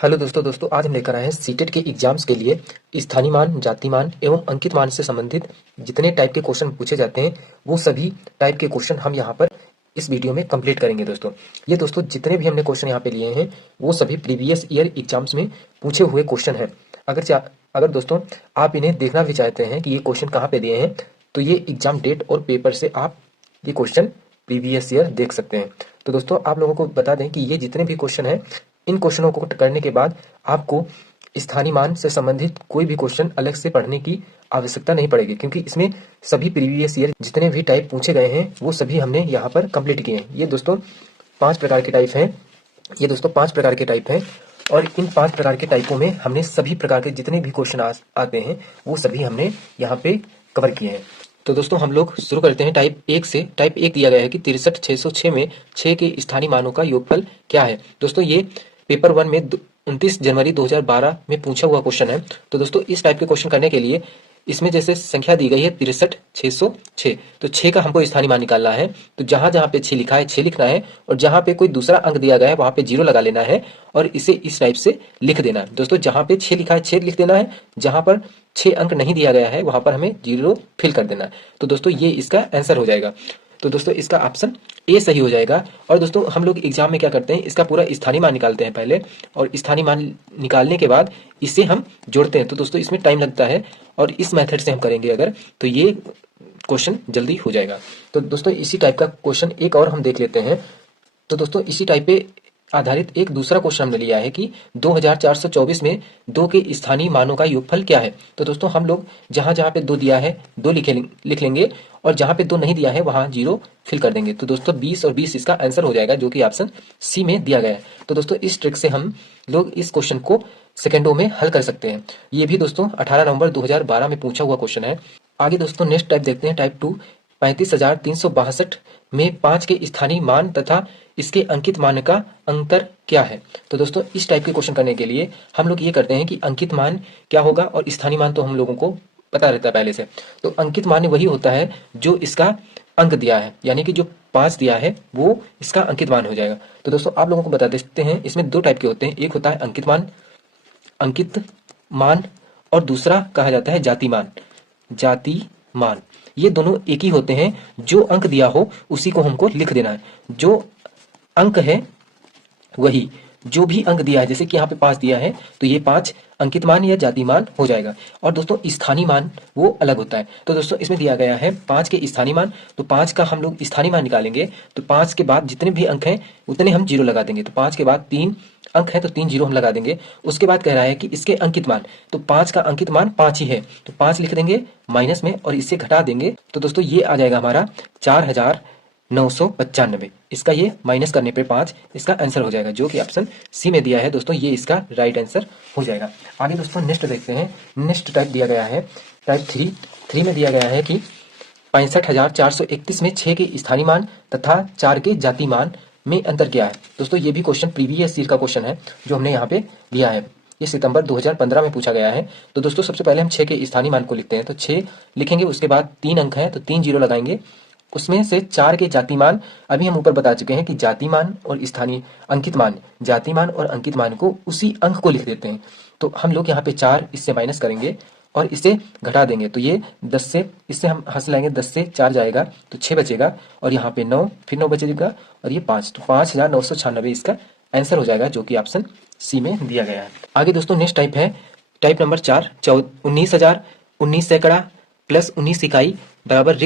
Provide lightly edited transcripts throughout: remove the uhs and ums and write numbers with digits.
Hello दोस्तों आज हम लेकर आए हैं सीटेट के एग्जाम्स के लिए स्थानीय मान, जाति मान एवं अंकित मान से संबंधित जितने टाइप के क्वेश्चन पूछे जाते हैं वो सभी टाइप के क्वेश्चन हम यहाँ पर इस वीडियो में कंप्लीट करेंगे दोस्तों। ये दोस्तों जितने भी हमने क्वेश्चन यहाँ पे लिए हैं वो सभी प्रीवियस ईयर एग्जाम्स में पूछे हुए क्वेश्चन हैं। अगर दोस्तों आप इन्हें देखना भी चाहते हैं कि ये क्वेश्चन कहाँ पे दिए हैं तो ये एग्जाम डेट और पेपर से आप ये क्वेश्चन प्रीवियस ईयर देख सकते हैं। तो दोस्तों आप लोगों को बता दें कि ये जितने भी क्वेश्चन हैं इन क्वेश्चनों को करने के बाद आपको स्थानीय मान से संबंधित कोई भी क्वेश्चन अलग से पढ़ने की आवश्यकता नहीं पड़ेगी, क्योंकि इसमें सभी प्रीवियस ईयर जितने भी टाइप पूछे गए हैं वो सभी हमने यहाँ पर कंप्लीट किए हैं। ये दोस्तों 5 प्रकार के टाइप हैं। ये दोस्तों 5 प्रकार के टाइप हैं और इन 5 प्रकार के टाइपों में हमने सभी प्रकार के जितने भी क्वेश्चन आते हैं वो सभी हमने यहाँ पे कवर किए हैं। तो दोस्तों हम लोग शुरू करते हैं टाइप 1 से। टाइप 1 दिया गया है कि 63,606 में 6 के स्थानीय मानों का योगफल क्या है। दोस्तों ये पेपर 1 में 29 जनवरी 2012 में पूछा हुआ क्वेश्चन है। तो दोस्तों इस टाइप के क्वेश्चन करने के लिए इसमें जैसे संख्या दी गई है 63,606, तो 6 का हमको स्थानीय मान निकालना है। तो जहां जहां पे 6 लिखा है 6 लिखना है और जहां पे कोई दूसरा अंक दिया गया है वहां पे 0 लगा लेना है और इसे इस टाइप से लिख देना है। दोस्तों जहां पे 6 लिखा है 6 लिख देना है, जहां पर 6 अंक नहीं दिया गया है वहां पर हमें 0 फिल कर देना है। तो दोस्तों ये इसका आंसर हो जाएगा। तो दोस्तों इसका ऑप्शन ए सही हो जाएगा। और दोस्तों हम लोग एग्जाम में क्या करते हैं, इसका पूरा स्थानीय मान निकालते हैं पहले और स्थानीय मान निकालने के बाद इसे हम जोड़ते हैं। तो दोस्तों इसमें टाइम लगता है और इस मेथड से हम करेंगे अगर तो ये क्वेश्चन जल्दी हो जाएगा। तो दोस्तों इसी टाइप का क्वेश्चन एक और हम देख लेते हैं। तो दोस्तों इसी टाइप पे आधारित एक दूसरा क्वेश्चन हमने लिया है कि 2424 में 2 के स्थानीय मानों का योगफल क्या है। तो दोस्तों हम लोग जहां जहां पे 2 दिया है 2 लिख लेंगे और जहां पे 2 नहीं दिया है वहां 0 फिल कर देंगे। तो दोस्तों 20 और 20 इसका आंसर हो जाएगा, जो कि ऑप्शन सी में दिया गया है। तो दोस्तों इस ट्रिक से हम लोग इस क्वेश्चन को सेकेंडों में हल कर सकते हैं। ये भी दोस्तों 18 नवंबर 2012 में पूछा हुआ क्वेश्चन है। आगे दोस्तों नेक्स्ट टाइप देखते हैं, टाइप 2 35,362 में 5 के स्थानीय मान तथा इसके अंकित मान का अंतर क्या है। तो दोस्तों इस टाइप के क्वेश्चन करने के लिए हम लोग ये करते हैं कि अंकित मान क्या होगा और स्थानीय मान तो हम लोगों को पता रहता है पहले से। तो अंकित मान वही होता है जो इसका अंक दिया है, यानी कि जो 5 दिया है वो इसका अंकित मान हो जाएगा। तो दोस्तों आप लोगों को बता देते हैं इसमें 2 टाइप के होते हैं, एक होता है अंकित मान और दूसरा कहा जाता है जाति मान। ये दोनों एक ही होते हैं, जो अंक दिया हो उसी को हमको लिख देना है। जो अंक है वही, जो भी अंक दिया है, जैसे कि यहाँ पे 5 दिया है तो ये 5 अंकित मान या जाति मान हो जाएगा। और दोस्तों स्थानीय मान वो अलग होता है। तो दोस्तों इसमें दिया गया है 5 के स्थानीय मान, तो 5 का हम लोग स्थानीय मान निकालेंगे तो 5 के बाद जितने भी अंक हैं उतने हम 0 लगा देंगे। तो 5 के बाद 3 अंक है तो 3 0 हम लगा देंगे। उसके बाद कह रहा है कि इसके अंकित मान, तो 5 का अंकित मान 5 ही है तो 5 लिख देंगे माइनस में और इससे घटा देंगे। तो दोस्तों ये आ जाएगा हमारा 4,995। इसका ये माइनस करने पे 5 इसका आंसर हो जाएगा, जो कि ऑप्शन सी में दिया है। दोस्तों ये इसका राइट आंसर हो जाएगा। आगे दोस्तों नेक्स्ट देखते हैं। नेक्स्ट टाइप दिया गया है टाइप 3 में दिया गया है कि 65,431 में 6 के स्थानीय मान तथा 4 के जाति मान में अंतर क्या है। दोस्तों ये भी क्वेश्चन प्रीवियस ईयर का क्वेश्चन है जो हमने यहाँ पे लिया है। ये सितंबर 2015 में पूछा गया है। तो दोस्तों सबसे पहले हम 6 के स्थानीय मान को लिखते हैं। तो 6 लिखेंगे, उसके बाद 3 अंक है तो 3 0 लगाएंगे। उसमें से 4 के जाति मान, अभी हम ऊपर बता चुके हैं कि जाति मान और स्थानीय अंकित मान, जाति मान और अंकित मान को उसी अंक को लिख देते हैं। तो हम लोग यहाँ पे 4 इससे माइनस करेंगे और इसे घटा देंगे। तो ये 10 से इससे हम हंस लाएंगे, 10 से 4 जाएगा तो 6 बचेगा और यहाँ पे 9, फिर 9 बचेगा और ये 5, तो 5,996 इसका आंसर हो जाएगा, जो कि ऑप्शन सी में दिया गया है। आगे दोस्तों नेक्स्ट टाइप है टाइप नंबर 4 19,019 सैकड़ा प्लस 19 इकाई बराबर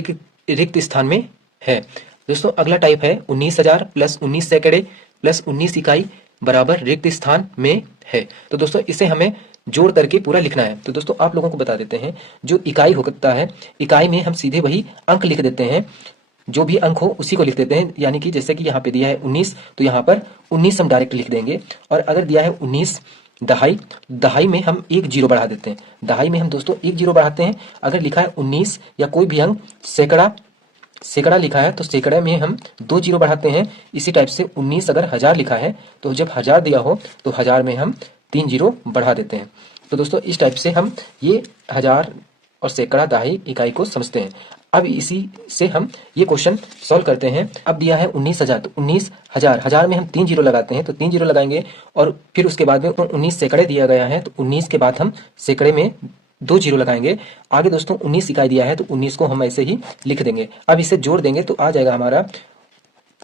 रिक्त स्थान में है। दोस्तों अगला टाइप है 19,000 प्लस 19 सैकड़े प्लस 19 इकाई बराबर रिक्त स्थान में है। तो दोस्तों इसे हमें जोड़ करके पूरा लिखना है। तो दोस्तों आप लोगों को बता देते हैं, जो इकाई होता है इकाई में हम सीधे वही अंक लिख देते हैं, जो भी अंक हो उसी को लिख देते हैं। यानी कि जैसे कि यहाँ पे दिया है 19 तो यहाँ पर 19 हम डायरेक्ट लिख देंगे। और अगर दिया है 19 दहाई में हम 1 0 बढ़ा देते हैं। दहाई में हम दोस्तों 1 0 बढ़ाते हैं। अगर लिखा है 19 या कोई भी अंक सैकड़ा लिखा है तो सैकड़े में हम 2 0 बढ़ाते हैं। इसी टाइप से 19 अगर 1000 लिखा है तो जब 1000 दिया हो तो 1000 में हम 3 0 बढ़ा देते हैं। तो दोस्तों इस टाइप से हम ये 1000 और सैकड़ा दहाई इकाई को समझते हैं। अब इसी से हम ये क्वेश्चन सॉल्व करते हैं। अब दिया है 19,000, तो 19,000, हजार में हम 3 जीरो लगाते हैं, तो 3 जीरो लगाएंगे और फिर उसके बाद में 19 सैकड़े दिया गया है, तो 19 के बाद हम सैकड़े में 2 जीरो लगाएंगे। आगे दोस्तों 19 इकाई दिया है, तो 19 को हम ऐसे ही लिख देंगे। अब इसे जोड़ देंगे तो आ जाएगा हमारा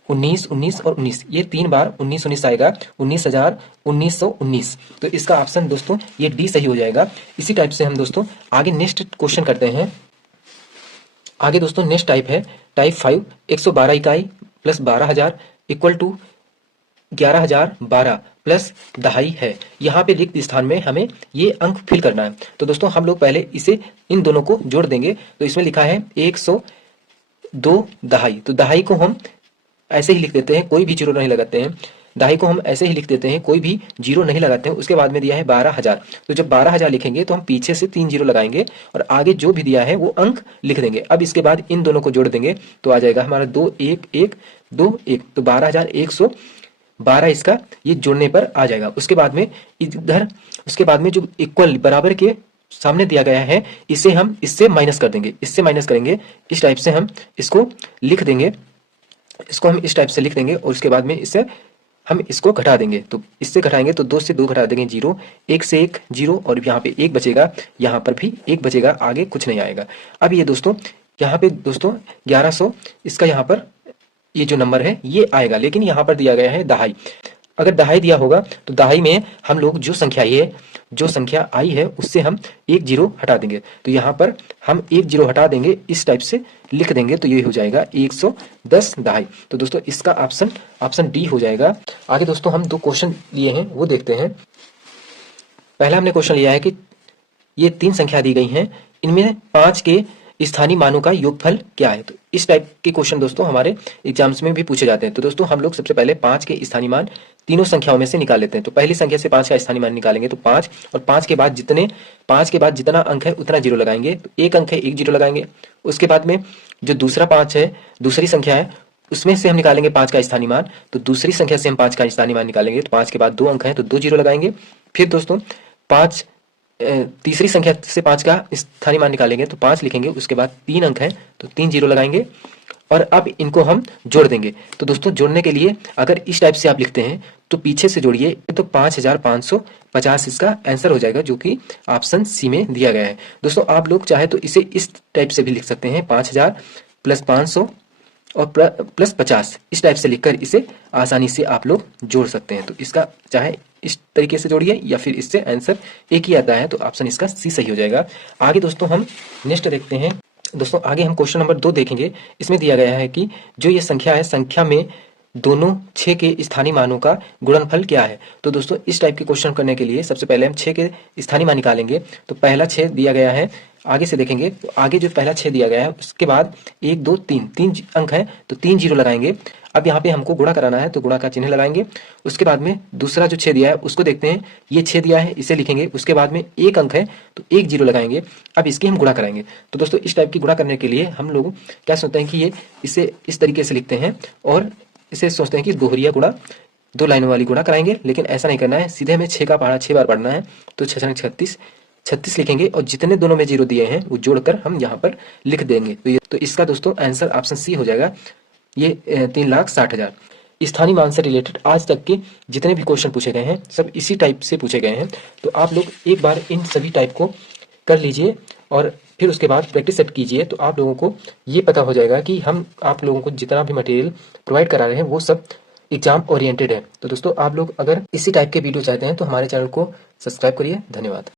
19, 19 और 19, ये 3 बार 19, 19 आएगा, 19,000, 1919। तो इसका ऑप्शन दोस्तों ये डी सही हो जाएगा। इसी टाइप से हम दोस्तों आगे नेक्स्ट क्वेश्चन करते हैं। आगे दोस्तों नेक्स्ट टाइप है टाइप 5, 112 इकाई प्लस 12,000 इक्वल टू 11,012 प्लस दहाई है। यहाँ पे रिक्त स्थान में हमें ये अंक फिल करना है। तो दोस्तों हम लोग पहले इसे इन दोनों को जोड़ देंगे। तो इसमें लिखा है 102 दहाई, तो दहाई को हम ऐसे ही लिख देते हैं, कोई भी जीरो नहीं लगाते हैं। दहाई को हम ऐसे ही लिख देते हैं, कोई भी जीरो नहीं लगाते हैं। उसके बाद में दिया है 12,000, तो जब 12,000 लिखेंगे तो हम पीछे से 3 जीरो लगाएंगे और आगे जो भी दिया है वो अंक लिख देंगे। अब इसके बाद इन दोनों को जोड़ देंगे तो आ जाएगा हमारा 2, 1, 1, 2, 1, तो 12,112 इसका ये जोड़ने पर आ जाएगा। उसके बाद में इधर उसके बाद में जो इक्वल बराबर के सामने दिया गया है इसे हम इससे माइनस कर देंगे, इससे माइनस करेंगे। इस टाइप से हम इसको लिख देंगे, इसको हम इस टाइप से लिख देंगे और उसके बाद में इससे हम इसको घटा देंगे। तो इससे घटाएंगे तो 2 से 2 घटा देंगे 0, 1 से 1 0 और यहाँ पे 1 बचेगा, यहाँ पर भी 1 बचेगा, आगे कुछ नहीं आएगा। अब ये दोस्तों यहाँ पे दोस्तों 1100 इसका यहाँ पर ये जो नंबर है ये आएगा, लेकिन यहाँ पर दिया गया है दहाई। अगर दहाई दिया होगा तो दहाई में हम लोग जो संख्या आई है उससे हम 1 जीरो हटा देंगे। तो यहाँ पर हम 1 जीरो हटा देंगे, इस टाइप से लिख देंगे तो ये हो जाएगा 110 दहाई। तो दोस्तों इसका ऑप्शन डी हो जाएगा। आगे दोस्तों हम 2 क्वेश्चन लिए हैं वो देखते हैं। पहला हमने क्वेश्चन लिया है कि ये 3 संख्या दी गई हैं, इनमें 5 के स्थानीय मानों का योगफल क्या है। तो इस टाइप के क्वेश्चन दोस्तों हमारे एग्जाम्स में भी पूछे जाते हैं। तो दोस्तों हम लोग सबसे पहले 5 के स्थानीय मान तीनों संख्याओं में से निकाल लेते हैं। तो पहली संख्या से 5 का स्थानीय मान निकालेंगे तो 5, और 5 के बाद जितना अंक है उतना जीरो लगाएंगे। तो एक अंक है 1 जीरो लगाएंगे। उसके बाद में जो दूसरा 5 है, दूसरी संख्या है, उसमें से हम निकालेंगे 5 का स्थानीय मान। तो दूसरी संख्या से हम 5 का स्थानीय मान निकालेंगे तो 5 के बाद 2 अंक है तो 2 जीरो लगाएंगे। फिर दोस्तों तीसरी संख्या से 5 का स्थानीय मान निकालेंगे तो 5 लिखेंगे, उसके बाद 3 अंक है तो 3 जीरो लगाएंगे और अब इनको हम जोड़ देंगे। तो दोस्तों जोड़ने के लिए अगर इस टाइप से आप लिखते हैं तो पीछे से जोड़िए तो 5,550 इसका आंसर हो जाएगा, जो कि ऑप्शन सी में दिया गया है। दोस्तों आप लोग चाहे तो इसे इस टाइप से भी लिख सकते हैं, 5,000 प्लस 500 और प्लस 50, इस टाइप से लिखकर इसे आसानी से आप लोग जोड़ सकते हैं। तो इसका चाहे इस तरीके से जोड़िए या फिर इससे आंसर एक ही आता है, तो ऑप्शन इसका सी सही हो जाएगा। आगे दोस्तों हम नेक्स्ट देखते हैं। दोस्तों आगे हम क्वेश्चन नंबर 2 देखेंगे। इसमें दिया गया है कि जो ये संख्या है, संख्या में दोनों 6 के स्थानीय मानों का गुणनफल क्या है। तो दोस्तों इस टाइप के क्वेश्चन करने के लिए सबसे पहले हम 6 के स्थानीय मान निकालेंगे। तो पहला 6 दिया गया है, आगे से देखेंगे तो आगे जो पहला 6 दिया गया है उसके बाद 1, 2, 3 अंक है तो 3 जीरो लगाएंगे। अब यहाँ पे हमको गुणा कराना है तो गुणा का चिन्ह लगाएंगे। उसके बाद में दूसरा जो 6 दिया है उसको देखते हैं, ये 6 दिया है इसे लिखेंगे। उसके बाद में 1 अंक है तो 1 जीरो लगाएंगे। अब इसकी हम गुणा कराएंगे। तो दोस्तों इस टाइप की गुणा करने के लिए हम लोग क्या सोचते हैं कि ये इसे इस तरीके से लिखते हैं और इसे सोचते हैं कि दोहरिया गुणा, 2 लाइनों वाली गुणा कराएंगे, लेकिन ऐसा नहीं करना है। सीधे हमें 6 का पहाड़ा 6 बार पढ़ना है तो 6 36 लिखेंगे और जितने दोनों में जीरो दिए हैं वो जोड़कर हम यहाँ पर लिख देंगे। तो इसका दोस्तों आंसर ऑप्शन सी हो जाएगा, ये 3,60,000। स्थानीय मान से रिलेटेड आज तक के जितने भी क्वेश्चन पूछे गए हैं सब इसी टाइप से पूछे गए हैं। तो आप लोग एक बार इन सभी टाइप को कर लीजिए और फिर उसके बाद प्रैक्टिस सेट कीजिए, तो आप लोगों को ये पता हो जाएगा कि हम आप लोगों को जितना भी मटेरियल प्रोवाइड करा रहे हैं वो सब एग्जाम ओरिएंटेड है। तो दोस्तों आप लोग अगर इसी टाइप के वीडियो चाहते हैं तो हमारे चैनल को सब्सक्राइब करिए। धन्यवाद।